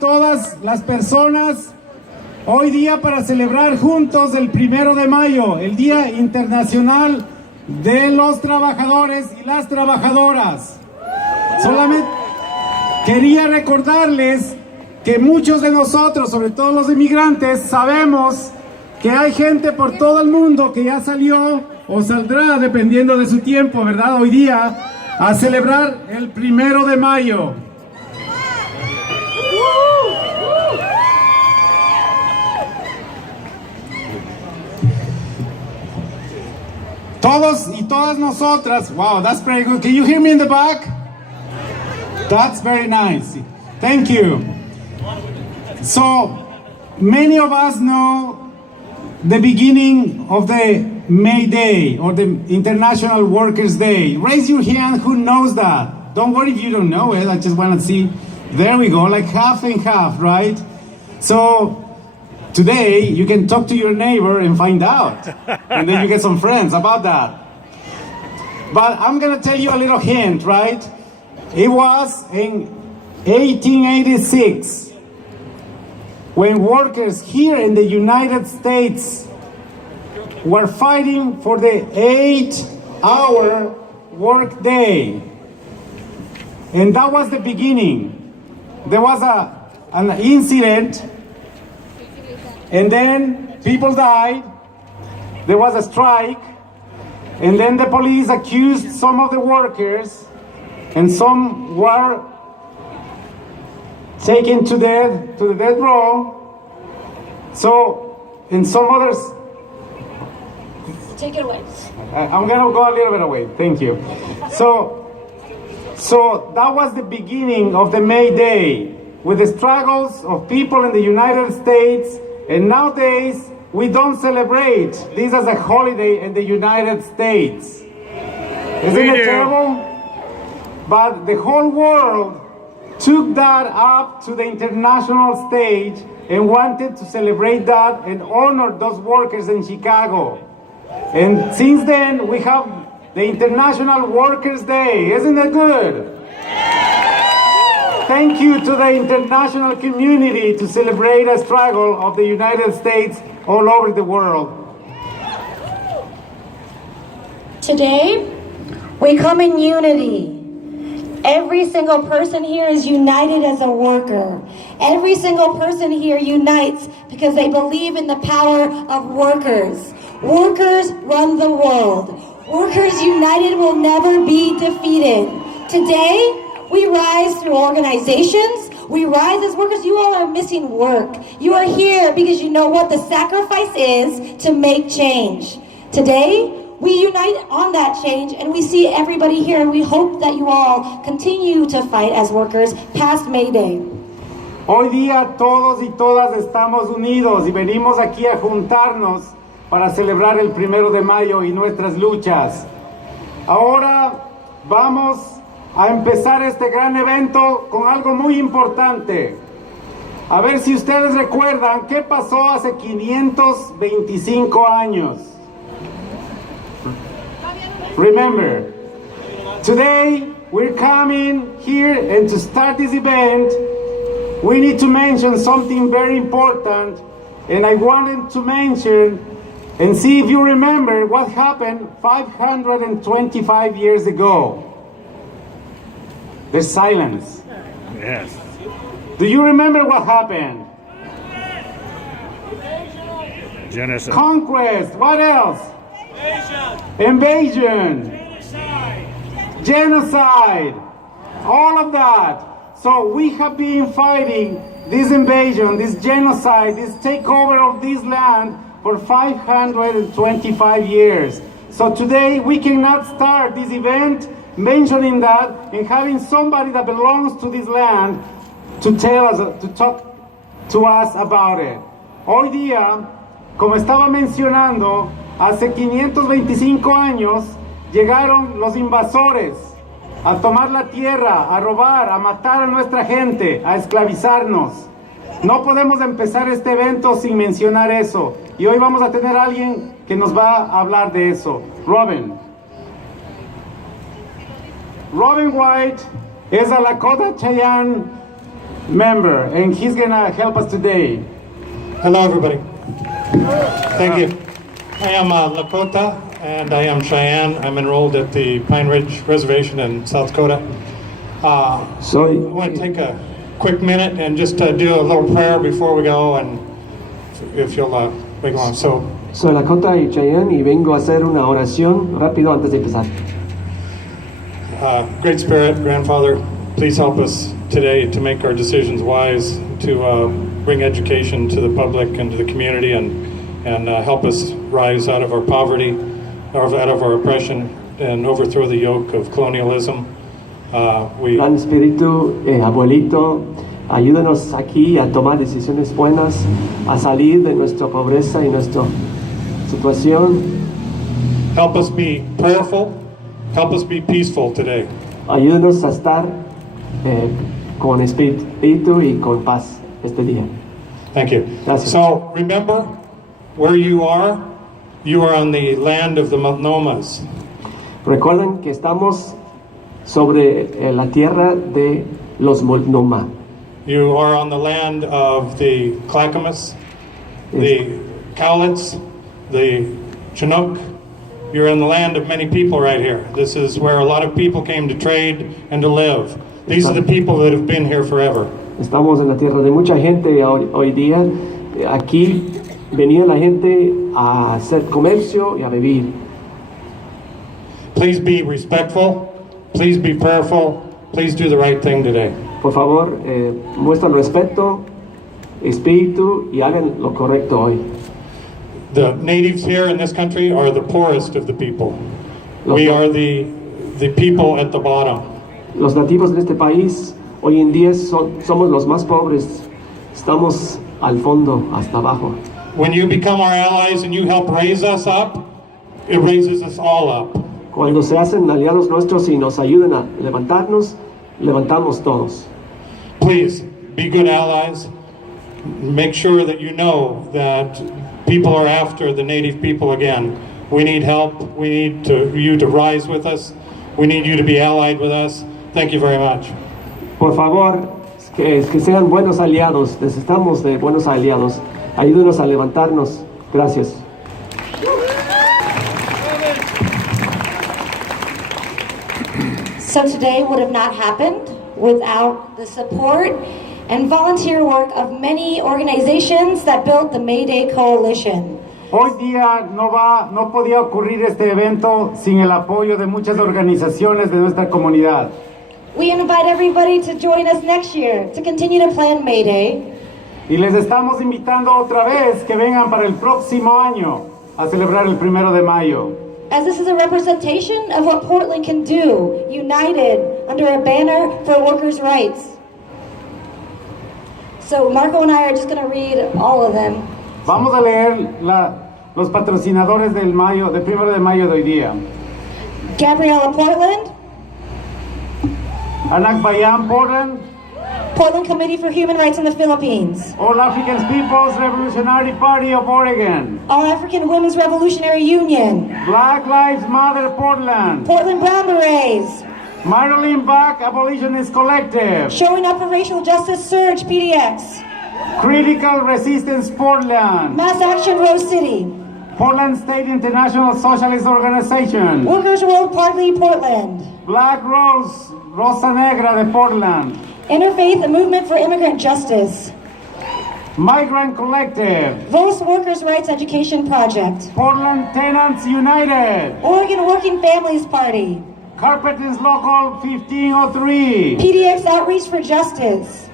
todas las personas hoy día para celebrar juntos el 1 de mayo, el Día Internacional de los Trabajadores y las Trabajadoras. Solamente quería recordarles que muchos de nosotros, sobre todo los inmigrantes, sabemos que hay gente por todo el mundo que ya salió o saldrá, dependiendo de su tiempo, ¿verdad? Hoy día, a celebrar el 1 de mayo. Todos y todas nosotras, wow, that's very good. Can you hear me in the back? That's very nice. Thank you. So, many of us know the beginning of the May Day or the International Workers' Day. Raise your hand who knows that. Don't worry if you don't know it. I just want to see. There we go, like half and half, right? So, today, you can talk to your neighbor and find out. And then you get some friends about that. But I'm going to tell you a little hint, right? It was in 1886 when workers here in the United States were fighting for the 8-hour work day. And that was the beginning. There was an incident, and then people died. There was a strike, and then the police accused some of the workers, and some were taken to the death row. So, and some others. Take it away. I'm gonna go a little bit away. Thank you. So that was the beginning of the May Day, with the struggles of people in the United States. And nowadays, we don't celebrate this as a holiday in the United States. Isn't it terrible? But the whole world took that up to the international stage and wanted to celebrate that and honor those workers in Chicago. And since then, we have the International Workers' Day. Isn't that good? Thank you to the international community to celebrate a struggle of the United States all over the world. Today, we come in unity. Every single person here is united as a worker. Every single person here unites because they believe in the power of workers. Workers run the world. Workers united will never be defeated. Today, we rise through organizations. We rise as workers. You all are missing work. You are here because you know what the sacrifice is to make change. Today, we unite on that change, and we see everybody here, and we hope that you all continue to fight as workers past May Day. Hoy día todos y todas estamos unidos y venimos aquí a juntarnos para celebrar el 1 de mayo y nuestras luchas. Ahora vamos a empezar este gran evento con algo muy importante. A ver si ustedes recuerdan qué pasó hace 525 años. Remember, today we're coming here, and to start this event, we need to mention something very important, and I wanted to mention and see if you remember what happened 525 years ago. There's silence. Yes. Do you remember what happened? Genocide. Conquest. What else? Invasion. Genocide. All of that. So we have been fighting this invasion, this genocide, this takeover of this land for 525 years. So today we cannot start this event mentioning that and having somebody that belongs to this land to tell us, to talk to us about it. Hoy día, como estaba mencionando, hace 525 años llegaron los invasores a tomar la tierra, a robar, a matar a nuestra gente, a esclavizarnos. No podemos empezar este evento sin mencionar eso. Y hoy vamos a tener a alguien que nos va a hablar de eso. Robin White es a Lakota Cheyenne member, and he's gonna help us today. Hello, everybody. Thank you. I am Lakota, and I am Cheyenne. I'm enrolled at the Pine Ridge Reservation in South Dakota. I want to take a quick minute and just do a little prayer before we go, and if you'll wait along. Soy Lakota y Cheyenne y vengo a hacer una oración rápido antes de empezar. Great Spirit, Grandfather, please help us today to make our decisions wise, to bring education to the public and to the community, and help us rise out of our poverty, out of our oppression, and overthrow the yoke of colonialism. Gran Espíritu, abuelito, ayúdanos aquí a tomar decisiones buenas, a salir de nuestra pobreza y nuestra situación. Help us be prayerful. Help us be peaceful today. Ayúdanos a estar con espíritu y con paz este día. Thank you. Gracias. So remember where you are. You are on the land of the Multnomas. Recuerden que estamos sobre la tierra de los Multnomah. You are on the land of the Clackamas, the Cowlitz, the Chinook. You're in the land of many people right here. This is where a lot of people came to trade and to live. These are the people that have been here forever. Estamos en la tierra de mucha gente hoy día. Aquí venía la gente a hacer comercio y a vivir. Please be respectful. Please be prayerful. Please do the right thing today. Por favor, muestren respeto, espíritu y hagan lo correcto hoy. The natives here in this country are the poorest of the people. We are the people at the bottom. Los nativos de este país hoy en día somos los más pobres. Estamos al fondo, hasta abajo. When you become our allies and you help raise us up, it raises us all up. Cuando se hacen aliados nuestros y nos ayudan a levantarnos, levantamos todos. Please be good allies. Make sure that you know that people are after the native people again. We need help. We need you to rise with us. We need you to be allied with us. Thank you very much. Por favor, que sean buenos aliados. Necesitamos de buenos aliados. Ayúdenos a levantarnos. Gracias. So today would have not happened without the support and volunteer work of many organizations that built the May Day Coalition. Hoy día no podía ocurrir este evento sin el apoyo de muchas organizaciones de nuestra comunidad. We invite everybody to join us next year to continue to plan May Day. Y les estamos invitando otra vez que vengan para el próximo año a celebrar el 1 de mayo. As this is a representation of what Portland can do, united under a banner for workers' rights. So Marco and I are just going to read all of them. Vamos a leer los patrocinadores del 1 de mayo de hoy día. Gabriela Portland, Anak Bayan Portland, Portland Committee for Human Rights in the Philippines, All African People's Revolutionary Party of Oregon, All African Women's Revolutionary Union, Black Lives Matter Portland, Portland Brown Berets, Marilyn Bach Abolitionist Collective, Showing Up for Racial Justice Surge PDX, Critical Resistance Portland, Mass Action Rose City, Portland State International Socialist Organization, Workers World Party Portland, Black Rose, Rosa Negra de Portland, Interfaith Movement for Immigrant Justice, Migrant Collective, Vos Workers' Rights Education Project, Portland Tenants United, Oregon Working Families Party, Carpenters Local 1503, PDX Outreach for Justice,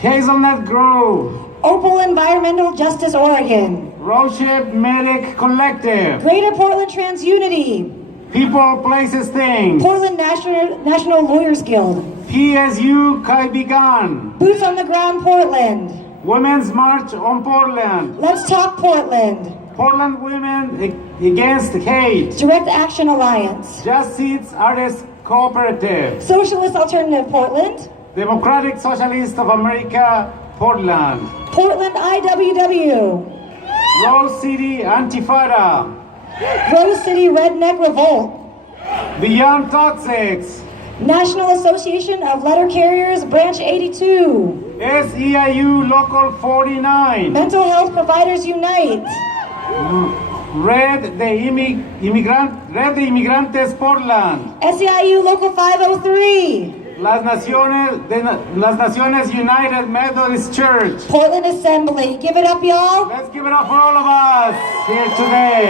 Hazelnut Grove, Opal Environmental Justice Oregon, Roship Medic Collective, Greater Portland Trans Unity, People, Places, Things, Portland National Lawyers Guild, PSU Kaibigan, Boots on the Ground Portland, Women's March on Portland, Let's Talk Portland, Portland Women Against Hate, Direct Action Alliance, Just Seats Artists Cooperative, Socialist Alternative Portland, Democratic Socialist of America Portland, Portland IWW, Rose City Antifada, Rose City Redneck Revolt, Beyond Toxics, National Association of Letter Carriers, Branch 82. SEIU Local 49. Mental Health Providers Unite. Red de Inmigrantes Portland. SEIU Local 503. Las Naciones United Methodist Church. Portland Assembly. Give it up, y'all. Let's give it up for all of us here today.